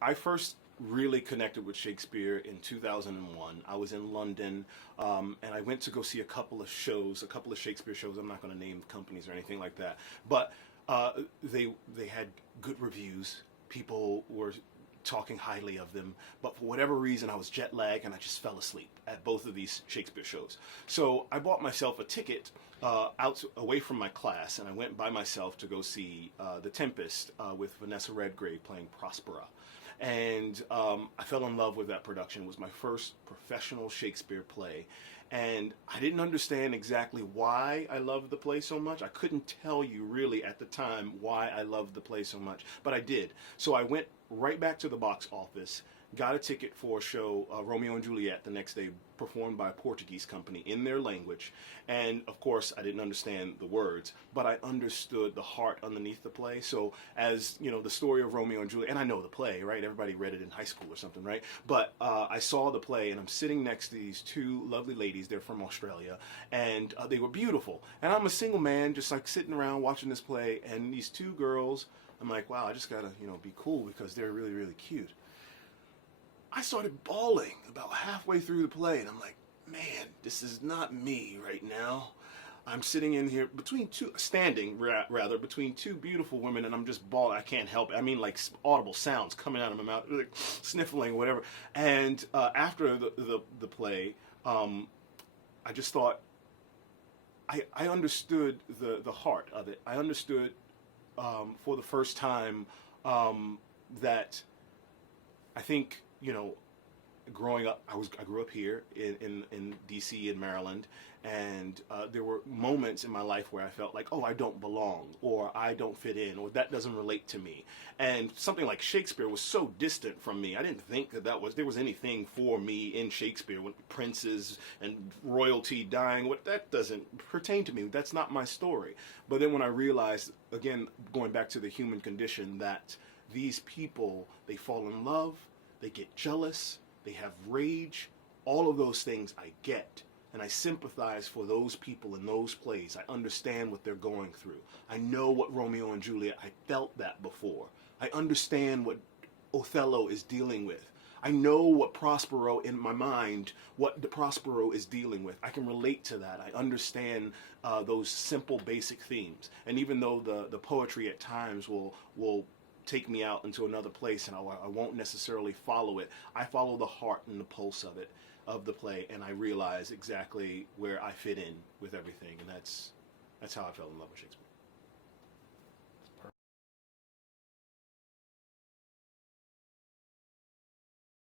I first really connected with Shakespeare in 2001. I was in London, and I went to go see a couple of shows, a couple of Shakespeare shows. I'm not going to name companies or anything like that, but they had good reviews. People were talking highly of them, but for whatever reason I was jet lagged and I just fell asleep at both of these Shakespeare shows. So I bought myself a ticket out away from my class, and I went by myself to go see The Tempest with Vanessa Redgrave playing Prospera. And I fell in love with that production. It was my first professional Shakespeare play, and I didn't understand exactly why I loved the play so much. I couldn't tell you really at the time why I loved the play so much, but I did. So I went right back to the box office, got a ticket for a show, Romeo and Juliet, the next day, performed by a Portuguese company in their language. And of course, I didn't understand the words, but I understood the heart underneath the play. So as you know, the story of Romeo and Juliet, and I know the play, right? Everybody read it in high school or something, right? But I saw the play, and I'm sitting next to these two lovely ladies. They're from Australia, and they were beautiful. And I'm a single man, just like sitting around watching this play, and these two girls, I'm like, wow, I just gotta, be cool because they're really, really cute. I started bawling about halfway through the play, and I'm like, man, this is not me right now. I'm sitting in here standing between two beautiful women, and I'm just bawling. I can't help it. I mean, like audible sounds coming out of my mouth, like sniffling or whatever. And after the play, I just thought, I understood the heart of it. I understood for the first time that I think, growing up, I grew up here in D.C. and Maryland, and there were moments in my life where I felt like, oh, I don't belong, or I don't fit in, or that doesn't relate to me. And something like Shakespeare was so distant from me. I didn't think that there was anything for me in Shakespeare, when princes and royalty dying. That doesn't pertain to me. That's not my story. But then when I realized, again, going back to the human condition, that these people, they fall in love, they get jealous, they have rage, all of those things I get. And I sympathize for those people in those plays. I understand what they're going through. I know what Romeo and Juliet, I felt that before. I understand what Othello is dealing with. I know what Prospero, in my mind, what the Prospero is dealing with. I can relate to that. I understand those simple, basic themes. And even though the poetry at times will take me out into another place, and I won't necessarily follow it, I follow the heart and the pulse of the play, and I realize exactly where I fit in with everything, and that's how I fell in love with Shakespeare.